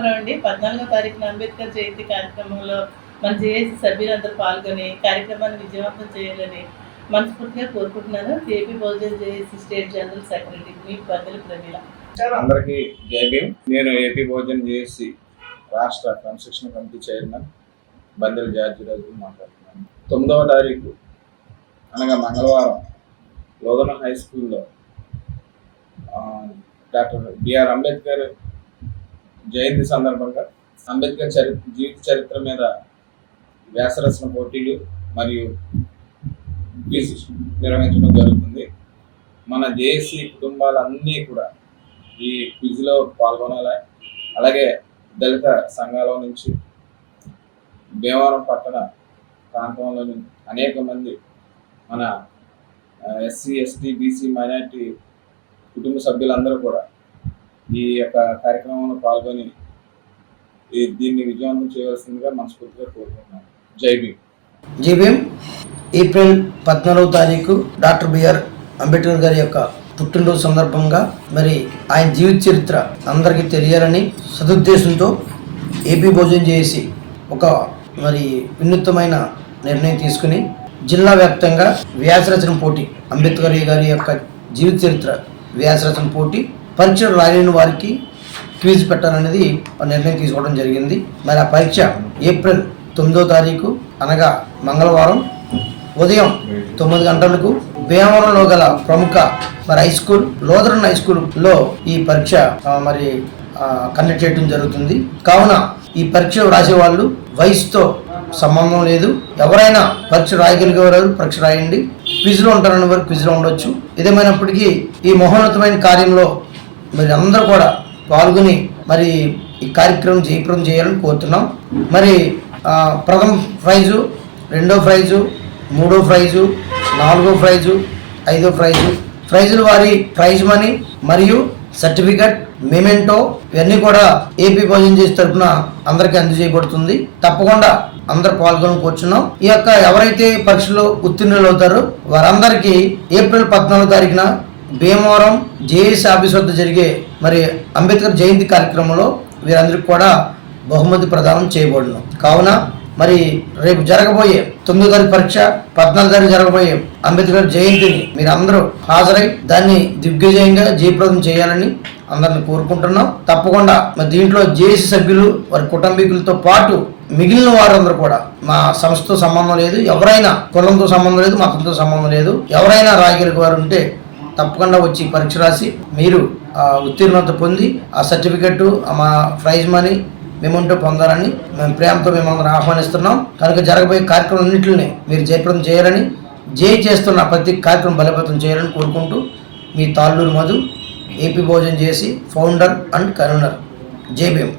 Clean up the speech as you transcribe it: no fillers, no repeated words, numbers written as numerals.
నమస్కారం అండి. 14వ తారీఖున అంబేద్కర్ జయంతి కార్యక్రమంలో మన జేఏసీ సభ్యులందరూ పాల్గొని కార్యక్రమాన్ని విజయవంతం చేయాలని మనస్ఫూర్తిగా కోరుకుంటున్నాను. AP Bahujan JAC state general secretary మీ బద్దెల ప్రమీల. అందరికీ జై భీమ్. నేను ఏపీ బహుజన్ జేఏసీ రాష్ట్ర క్రమశిక్షణ కమిటీ చైర్మన్ బందెల జార్జిరాజు మాట్లాడుతున్నాను. 9వ తారీఖు అనగా మంగళవారం లోదన హై స్కూల్లో డాక్టర్ బిఆర్ అంబేద్కర్ జయంతి సందర్భంగా అంబేద్కర్ జీవిత చరిత్ర మీద వ్యాసరచన పోటీలు మరియు క్విజ్ నిర్వహించడం జరుగుతుంది. మన జేఏసీ కుటుంబాలన్నీ కూడా ఈ క్విజ్లో పాల్గొనాలి. అలాగే దళిత సంఘాల నుంచి భీమవరం పట్టణ ప్రాంతంలో అనేక మంది మన ఎస్సీ ఎస్టీ బీసీ మైనారిటీ కుటుంబ సభ్యులందరూ కూడా ఈ యొక్క కార్యక్రమంలో పాల్గొని దీన్ని విజయవంతం చేయవలసిందిగా మనస్ఫూర్తిగా కోరుకుంటున్నాను. జై భీమ్. జై భీమ్. ఏప్రిల్ 14వ తారీఖు డాక్టర్ బిఆర్ అంబేద్కర్ గారి యొక్క పుట్టినరోజు సందర్భంగా మరి ఆయన జీవిత చరిత్ర అందరికీ తెలియాలని సదుద్దేశంతో ఏపీ బహుజన్ జేఏసీ ఒక మరి వినూత్నమైన నిర్ణయం తీసుకుని జిల్లా వ్యాప్తంగా వ్యాసరచన పోటీ, అంబేద్కర్ గారి యొక్క జీవిత చరిత్ర వ్యాసరచన పోటీ, పరీక్షలు రాయలేని వారికి క్విజ్ పెట్టాలనేది నిర్ణయం తీసుకోవడం జరిగింది. మరి ఆ పరీక్ష ఏప్రిల్ 9వ తారీఖు అనగా మంగళవారం ఉదయం 9 గంటలకు భీమవరంలో గల ప్రముఖ మరి హై స్కూల్ లోదరన్ హై స్కూల్లో ఈ పరీక్ష మరి కండక్ట్ చేయడం జరుగుతుంది. కావున ఈ పరీక్ష రాసే వాళ్ళు వయసుతో సంబంధం లేదు. ఎవరైనా పరీక్ష రాయగలిగేవారు పరీక్ష రాయండి. క్విజ్లో ఉంటారని వారు క్విజ్లో ఉండొచ్చు. ఏదేమైనప్పటికీ ఈ మహోన్నతమైన కార్యంలో మరి అందరూ కూడా పాల్గొని మరి ఈ కార్యక్రమం జయప్రదం చేయాలని కోరుతున్నాం. మరి ప్రథమ ప్రైజు, 2వ ప్రైజు, 3వ ప్రైజు, 4వ ప్రైజు, 5వ ప్రైజు, ప్రైజుల వారి ప్రైజ్ మనీ మరియు సర్టిఫికెట్, మెమెంటో ఇవన్నీ కూడా ఏపీ బహుజన్ జేఏసీ తరఫున అందరికీ అందజేయబడుతుంది. తప్పకుండా అందరు పాల్గొని కూర్చున్నాం. ఈ యొక్క ఎవరైతే పరీక్షలో ఉత్తీర్ణులు అవుతారో వారందరికీ ఏప్రిల్ 14వ తారీఖున భీమవరం జేఏసీ ఆఫీస్ వద్ద జరిగే మరి అంబేద్కర్ జయంతి కార్యక్రమంలో వీరందరికీ కూడా బహుమతి ప్రదానం చేయబడును. కావున మరి రేపు జరగబోయే 9వ తారీఖు పరీక్ష, 14వ తారీఖు జరగబోయే అంబేద్కర్ జయంతిని మీరు అందరూ హాజరై దాన్ని దిగ్విజయంగా జయప్రదం చేయాలని అందరిని కోరుకుంటున్నాం. తప్పకుండా మరి దీంట్లో జేఏసీ సభ్యులు వారి కుటుంబీకులతో పాటు మిగిలిన వారందరూ కూడా మా సంస్థతో సంబంధం లేదు, ఎవరైనా కులంతో సంబంధం లేదు, మతంతో సంబంధం లేదు, ఎవరైనా రాయగలిగే వారు ఉంటే తప్పకుండా వచ్చి పరీక్ష రాసి మీరు ఉత్తీర్ణత పొంది ఆ సర్టిఫికెట్, మా ప్రైజ్ మనీ, మేముంటూ పొందాలని మేము ప్రేమతో మేమందరం ఆహ్వానిస్తున్నాం. కనుక జరగబోయే కార్యక్రమాలన్నింటిని మీరు జయప్రదం చేయాలని, చేస్తున్న ప్రతి కార్యక్రమం బలోపేతం చేయాలని కోరుకుంటూ మీ Talluru Madhu, AP Bahujan JAC founder and convener. జై భీమ్.